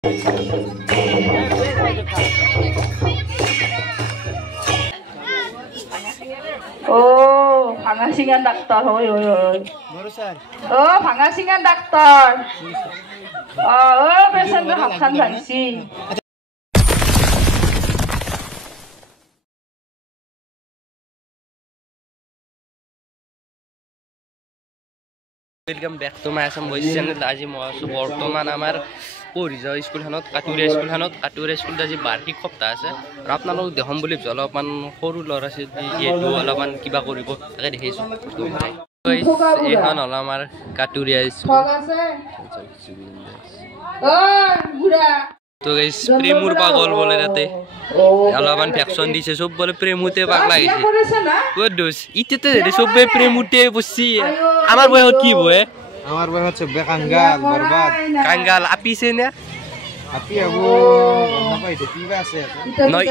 Oh, Pangasingan dokter. Oi. Baru sir. Oh, Pangasingan dokter. Oh, patient ber hakkan bansi. Welcome back to my voice channel. আজি মই আছো বৰ্তমান আমাৰ পৰিজা স্কুলখনত কাটুৰিয়া school আজি বাৰ্ষিক সপ্তাহ আছে আৰু আপোনালোক দেখাম বুলি অলপমান সৰু ল'ৰা ছোৱালী অলপমান কিবা কৰিব তাকে দেখিছো এইখন হ'ল আমাৰ কাটুৰিয়া স্কুল তো গাইস প্ৰেমুৰ পাগল বলে তাতে অলপমান ভ্যাকসিন দিছে সব বলে প্ৰেমুতে পাগলা গেছে কত দোস ইতেতে সবে প্ৰেমুতে বসি আমার বয়স কি বয় আমার বয়স হচ্ছে বেকাঙ্গাল বরবাদ কাঙ্গাল আপিছে না আপি আবো নাপাই তো কি আছে নয়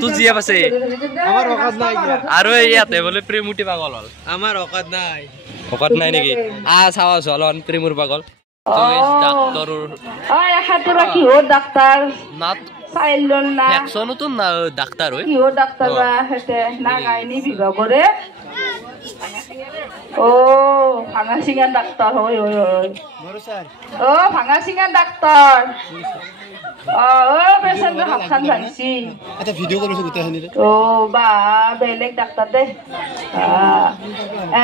তোর জিয়া আছে আমার অকাত নাই আর ইয়াতে বলে প্রেমুতে পাগল হল আমার অকাত নাই নাকি চাওয়া চলন প্রেমুর পাগল ডাক্তার হাতুরা কি ও ডাক্তার না সাইলন না ভ্যাকসিনও তো না ডাক্তার হয় কি ও ডাক্তার বা হেতে না গাইনি বিভাগ করে ও Pangasingan dokter. Oi. Baru sir. Oh, Pangasingan dokter. Oh, patient ber hakkan bansi. Ada video কৰিছো গোটেই হানি Oh, ba বেলেগ ডাক্তার দে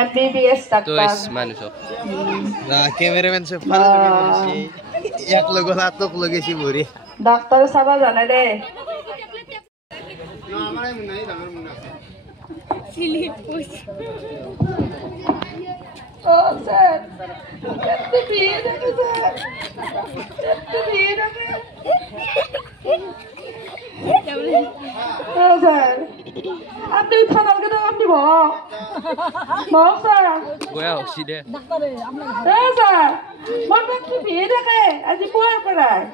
MBBS তো ডাক্তার মানুষ না ক্যামেরাম্যান সে ফালা করেছি এক লগ হাতক লগেছি ভরি ডাক্তার সাবা জানে রে না আমারে নাই আমার মনে আছে সিলিপ পুষ Oh, sir. Kette biye de sir. Kette biye de. Oh, sir. Apni থানার কে আপনি বল স্যার গোয়া হসি দে ডাক্তারে আপনার এ স্যার মন কি বিয়ে দেখে আজ পুয়ার পড়ায়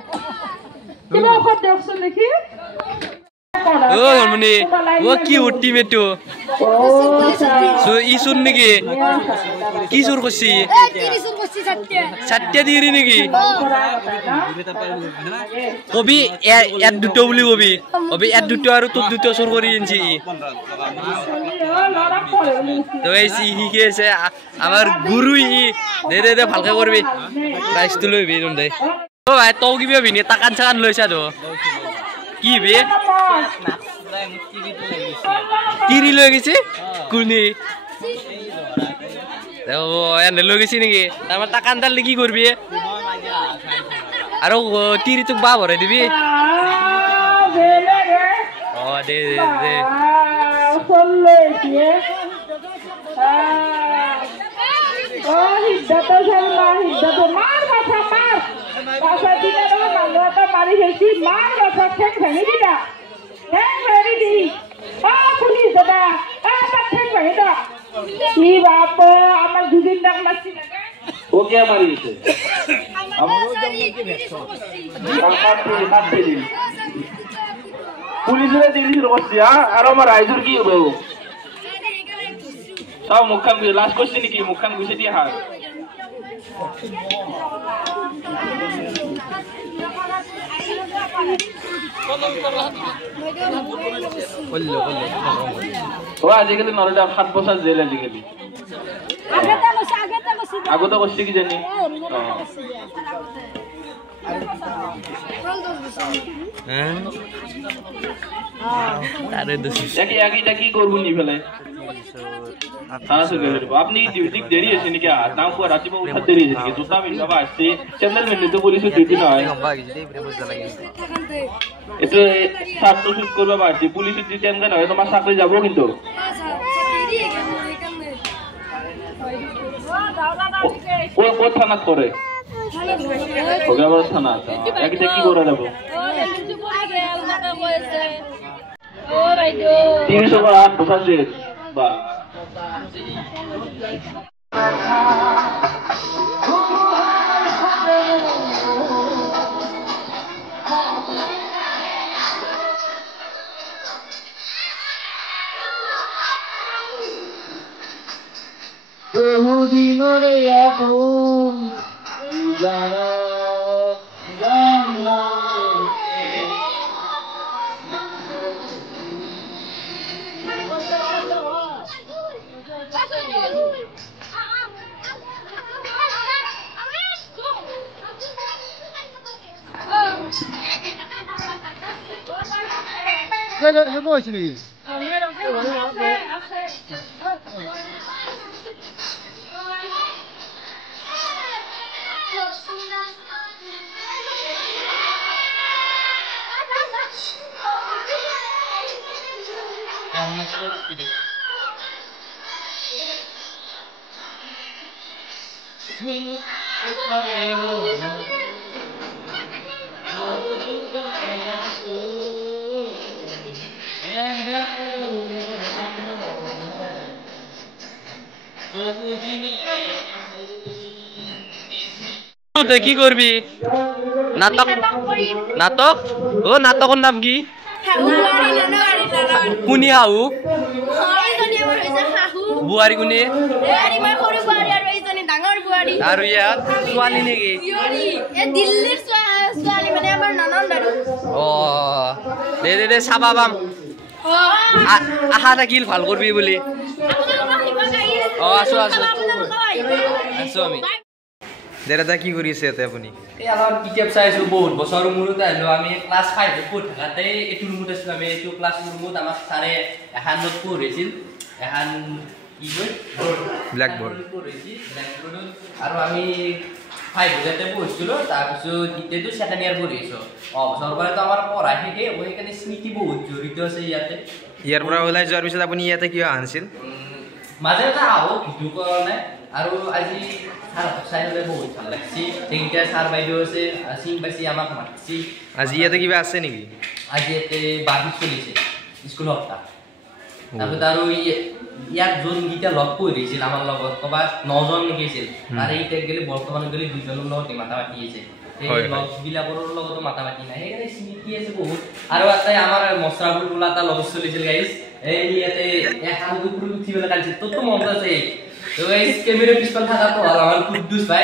কিবা ওষুধ দেখছেন নাকি ও মানে ও কি উল্টিমেটো সো ই শুন নাকি কি সুর করছি চারটে দিরি নাকি কবি এর দুটো বলি কবি এর দুটো আর তোর দুটো সুর করি আনছি তো এই শিখেছে আমার গুরু দে ভালকে করবি প্রাইজ তো লইবি দে ও ভাই তো কি ভাবি নি টাকান চাকান লইছা তো কি বে তিরি লই গেছে কোনি ও এনে লই গেছি নাকি আমার টাকা আনতালে কি করবি আর তিরি তো বা ভরে দিবি ও দে চললে দিয়ে ও হিদ্দাত চললা হিদ্দাত মার বাসা দিলে না মালটা মারি গেছি মার বাসা ঠেক ভেঙে দিলা ঠেক ভেঙে দি পুলিশ দাদা ঠেক ভেঙে দা কি বাপ আমার দুদিন ডাক মারছি না ও কে মারিছে পুলিশের দিলি রকছি আর আমার আইজুর কি হবে সব মুখখান লাস্ট কোশ্চেন কি মুখখান গুছে দিয়ে হার ও আজিকালি নরটা 7 বছর জেল আজিকালি আগে তো করছি কি জানি আরে দোষী এটা কি করবো নি ফেলে আপনি ডিউটি দেরি আছে নাকি নাম को রাতে বা উঠা দেরি আছে নাকি জুতা মিলবা আসছে চ্যানেল মিললে তো পুলিশ ডিউটি না হয় এটা ছাত্র শুট করবা বাড়ছে পুলিশের ডিউটি এমন না হয় তোমার চাকরি যাব কিন্তু ও থানা করে ওকে আবার থানা আছে একটা কি করে দেব 308 বছর জেল বা বহুদিন রে আপন জানা কি করবি নাটক নাটক ও নাটকের নাম কি কোনি হাউ বুয়ারি কোনে আৰু ইয়াত ছোৱালী নেকি দে দে দে চাবা পাম আশা থাকিল ভাল কৰবি বুলি আছো আছো আছো আমি দাদা কি কৰি আছে ইয়াতে আপুনি এই আমাৰ কিতাপ চাইছো বহুত বছৰৰ মূৰত আহিলো আমি ক্লাছ 5 পঢ়ি থাকাতে এইটো ৰুমত আছিলো আমি এইটো ক্লাছ ৰুমত আমাক ছাৰে এখন নোট পঢ়াইছিল এখন কি কয় ব্ল্যাকবোৰ্ড পঢ়াইছিল ব্ল্যাকবোৰ্ডত আৰু আমি 5 বজাতে পঢ়িছিলো তাৰপিছত ইতেটো সেকেন্ড ইয়াৰ পঢ়িছো বছৰ পৰেতো আমাৰ পঢ়া শেষে হৈ সেইকাৰণে স্মৃতি বহুত জড়িত আছে ইয়াতে ইয়াৰ পৰা ওলাই যোৱাৰ পিছত আপুনি ইয়াতে কিয় আনিছিল মাজে এটা আহো ভিডিঅ' কৰা নাই আৰু আজি ছাৰ চাই হ'লে বহুত ভাল লাগছি তিনিটা ছাৰ বাইদেউ আছে চিং পাইছি আমাক মাতিছি আজি ইয়াতে কিবা আছে নেকি আজি ইয়াতে বাৰ্ষিক চলিছে স্কুল সপ্তাহ তাৰপিছত আৰু ইয়াত যোনকেইটা লগ পঢ়িছিল আমাৰ লগত ক'ৰবাত 9জন নেকিছিল তাৰে এতিয়া গ'লে বৰ্তমান গ'লে 2জনৰ লগত মাথা পাতি আছে সেই লগবিলাকৰ লগতো মাথা পাতি নাই সেইকাৰণে স্মৃতি আছে বহুত আৰু এটাই আমাৰ মছৰাবুল বোলা এটা লগ চলিছিল গাইছ এই ইয়াতে এখন দুপুৰ উঠি পেলাই কালিছিল তোৰতো মনত আছে তো গাইছ কেমেৰা পিছফাল থাকাটো হ'ল আমাৰ কুদ্দুছ ভাই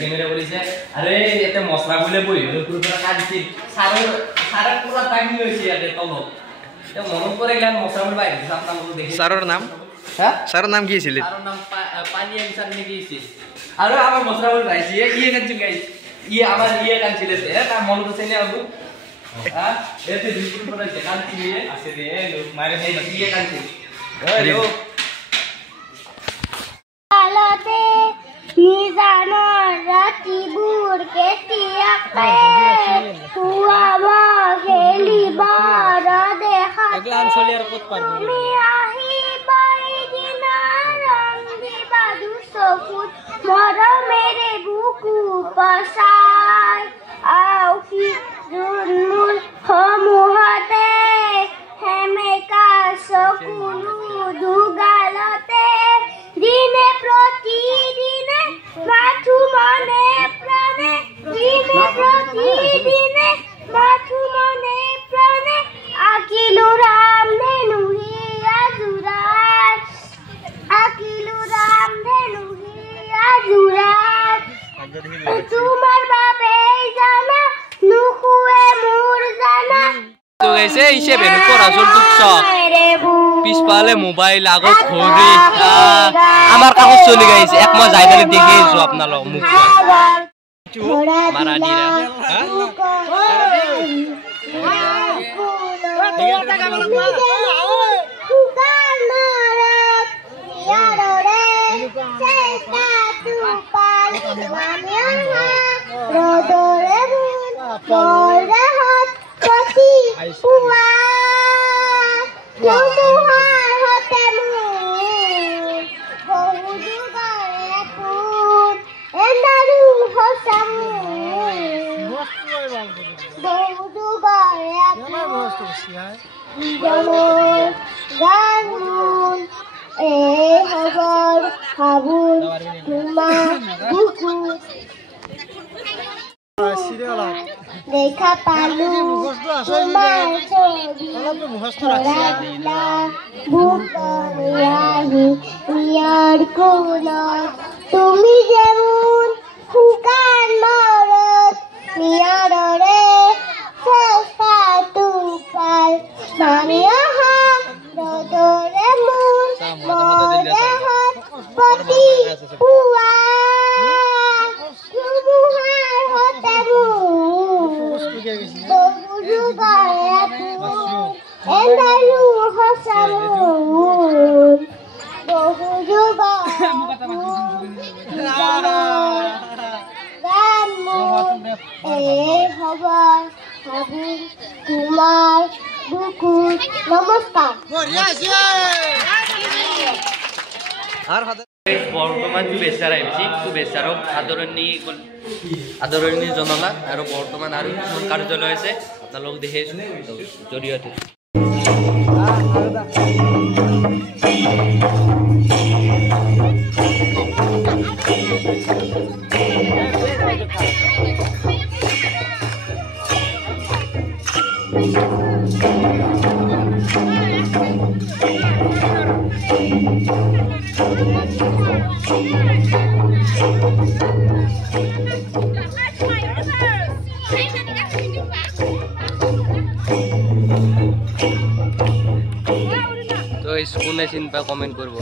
কেমেৰা কৰিছে আৰে ইয়াতে মছৰাবুলে বহি পুৰা পুৰা কাটিছিল ছাৰে পুৰা টাইম লৈছে ইয়াতে তলত মনত পৰে গেলান মছৰাবুল ভাই আপোনালোকক দেখি ছাৰৰ নাম ছাৰৰ নাম কি আছিল ছাৰৰ নাম পানিয়া মিছান নেকি আছিল আৰু আমাৰ মছৰাবুল ভাই ইয়ে কাটিছিল গাইছ ইয়ে আমাৰ ইয়ে কাটিছিল তাৰ মনত আছে নে আৰু এতে দুপুৰ পৰে যেখান থেকে আসে ৰে লোক মাৰে সেই নদী কানছে হ্যালো আলোতে নিজানৰ ৰাতিবোৰ কেতিয়াকে পুৱাবা খেলিবাৰ দেখাতে তুমি আহিবা এদিনা ৰং দিবা দুচকুত মৰমেৰে বুকু পচাই আউসি জুনুল সমূহতে হেমেকা চকুলো দুগালতে দিনে প্ৰতিদিনে মাথো মনে প্ৰাণে দিনে প্ৰতিদিনে মাথো মনে প্ৰাণে আকিলো ৰাম ধেনু হিয়া জোৰাই তোমাৰ বাবে জানা নুশুৱে মোৰ জানা তো গাইছে ইসে বেনু পড়াশোন টুকছ পিছপালে মোবাইল আগত ঘড়ি আমার কাগজ চলে গেছে এক মাস যাই তাহলে দেখে এসো আপনারা মুখ মারা দিরা দেখা পালো তোমাৰ ছবি ধৰা বুকনি ইয়াৰ কোলত তুমি যেমন শুকান মৰত নিয়াৰে চেষ্টা তোপাল নামি অহা ৰদৰে মোৰ মদেহত পতি পুৱা ধুমুহাৰ হতে মোৰ বহু যুগৰে এন্দাৰু হসামুন বহু যুগ হবাৰ ভাবি তোমাৰ বুকুৰ নমস্কাৰ। বৰ্তমান শুভেচ্ছাৰ আহিছে শুভেচ্ছাৰক আদৰণি জনালা আৰু বৰ্তমান আৰু কিছুমান কাৰ্যালয় আছে আপোনালোক দেখিছোঁ জৰিয়তে তো কোনে চিনি পায় কমেণ্ট কৰিব।